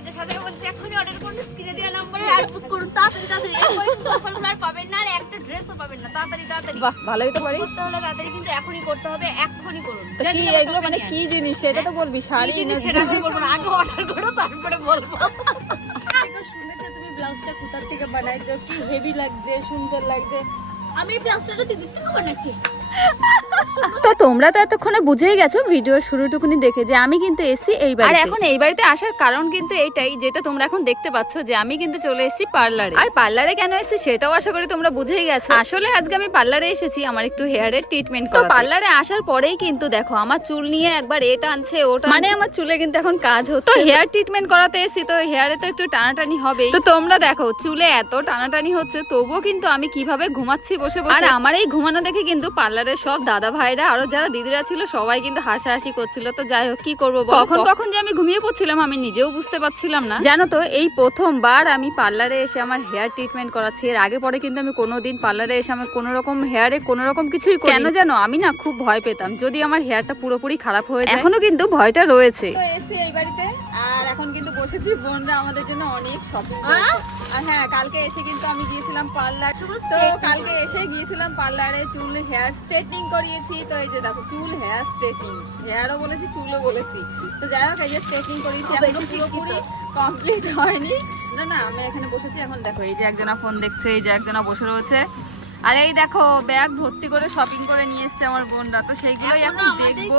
বাজে, 7টা বাজে, এখনই অর্ডার করুন স্ক্রিনে দেওয়া নম্বরে আর বুক করুন তাড়াতাড়ি তাড়াতাড়ি। এরপরে কিন্তু অফারগুলো আর পাবেন না, আর একটা ড্রেসও পাবেন না। তাড়াতাড়ি তাড়াতাড়ি বাহ, ভালোই তো পারিস। করতে হলে তাড়াতাড়ি কিন্তু এখনই করতে হবে, এখনই করুন। তো কি এগুলো মানে কি জিনিস সেটা তো বলবি। শাড়ি জিনিস না সেটা আমি বলবো না, আগে অর্ডার করো তারপরে বলবো। শুনেছে তুমি ব্লাউজটা কোথা থেকে বানাইছো, কি হেভি লাগছে, সুন্দর লাগছে। আমি এই ব্লাউজটা দিদির থেকে বানাচ্ছি। তো তোমরা তো এতক্ষণে বুঝেই গেছো ভিডিওর শুরুটুকুনি দেখে যে আমি কিন্তু এসেছি এই বাড়িতে। আর এখন এই বাড়িতে আসার কারণ কিন্তু এইটাই, যেটা তোমরা এখন দেখতে পাচ্ছ যে আমি কিন্তু চলে এসেছি পার্লারে। আর পার্লারে কেন এসেছি সেটাও আশা করি তোমরা বুঝেই গেছো। আসলে আজকে আমি পার্লারে এসেছি আমার একটু হেয়ারের ট্রিটমেন্ট করাতে। তো পার্লারে আসার পরেই কিন্তু দেখো আমার চুল নিয়ে একবার এটা আনছে ওটা, মানে আমার চুলে কিন্তু এখন কাজ হচ্ছে। তো হেয়ার ট্রিটমেন্ট করাতে এসেছি, তো হেয়ারে তো একটু টানাটানি হবে। তো তোমরা দেখো চুলে এত টানাটানি হচ্ছে, তবুও কিন্তু আমি কিভাবে ঘুমাচ্ছি বসে বসে। আর আমার এই ঘুমানো দেখে কিন্তু পার্লারের সব দাদা ভাইরা আরো যারা দিদিরা ছিল সবাই কিন্তু হাসাহাসি করছিল। তো যাই হোক কি করবো, কখন কখন যে আমি ঘুমিয়ে পড়ছিলাম আমি নিজেও বুঝতে পারছিলাম না। জানো তো এই প্রথমবার আমি পার্লারে এসে আমার হেয়ার ট্রিটমেন্ট করাচ্ছি। এর আগে পরে কিন্তু আমি কোনোদিন পার্লারে এসে আমার কোনো রকম হেয়ারে কোনো রকম কিছুই করি। কেন জানো, আমি না খুব ভয় পেতাম যদি আমার হেয়ারটা পুরোপুরি খারাপ হয়ে যায়। এখনো কিন্তু ভয়টা রয়েছে। তো এসে এই বাড়িতে আর এখন কিন্তু বসেছি, বোনরা আমাদের জন্য অনেক শপিং করেছে। আর হ্যাঁ, কালকে এসে কিন্তু আমি গিয়েছিলাম পার্লার। তো কালকে এসে গিয়েছিলাম পার্লারে, চুল হেয়ার স্ট্রেটনিং করিয়েছি। তো এই যে দেখো চুল হেয়ার স্ট্রেটনিং, হেয়ারও বলেছি চুলও বলেছি। তো যাই হোক এই যে স্ট্রেটনিং করিয়েছি, এখনো পুরোপুরি কমপ্লিট হয়নি। না না, আমি এখানে বসেছি। এখন দেখো এই যে একজনা ফোন দেখছে, এই যে একজনা বসে রয়েছে। আর এই দেখো ব্যাগ ভর্তি করে শপিং করে নিয়ে এসছে আমার বোনরা। তো সেইগুলোই এখন দেখবো।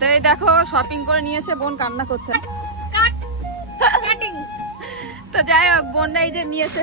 তো এই দেখো শপিং করে নিয়ে এসে বোন কান্না করছে। তো যাই হোক বোনরা এই যে নিয়ে এসে